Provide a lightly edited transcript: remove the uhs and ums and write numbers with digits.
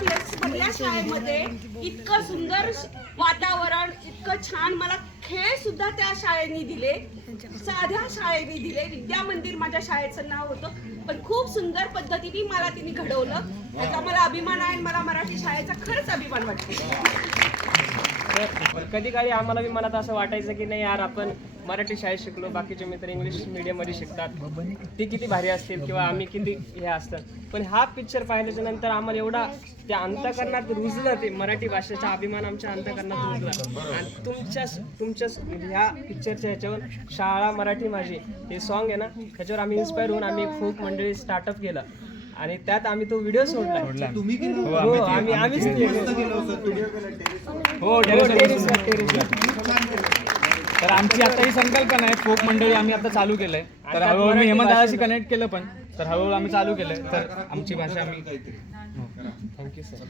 IFS मधल्या शाळेमध्ये इतकं सुंदर वातावरण, इतकं छान मला खेळ सुद्धा त्या शाळेने दिले, साध्या शाळेने दिले. विद्या मंदिर माझ्या शाळेचं नाव होतं, पण खूप सुंदर पद्धतीने मला तिने घडवलं. त्याचा मला अभिमान आहे. मला मराठी शाळेचा खरंच अभिमान वाटतो. कधी काळी आम्हाला बी मनात असं वाटायचं की नाही यार, आपण मराठी शाळेत शिकलो, बाकीचे मित्र इंग्लिश मीडियममध्ये शिकतात, ते किती भारी असतील किंवा आम्ही किती हे असतात. पण हा पिक्चर पाहिल्याच्या नंतर आम्हाला एवढा त्या अंतःकरणात रुजलं, ते मराठी भाषेचा अभिमान आमच्या अंतःकरणात रुजला. आणि तुमच्या ह्या पिक्चरच्या ह्याच्यावर शाळा मराठी माझी हे सॉन्ग आहे ना, ह्याच्यावर आम्ही इन्स्पायर होऊन आम्ही एक फोक मंडळी स्टार्टअप केलं आणि त्यात आम्ही तो व्हिडिओ सोडला. तुम्ही केलं? हो, आम्हीच हो, तर आमची आता ही संकल्पना आहे, फोक मंडळी आम्ही आता चालू केलंय. तर हळूहळू मी हेमंत दादाशी कनेक्ट केलं, पण तर हळूहळू आम्ही चालू केलंय. तर आमची भाषा आम्ही थँक्यू सर.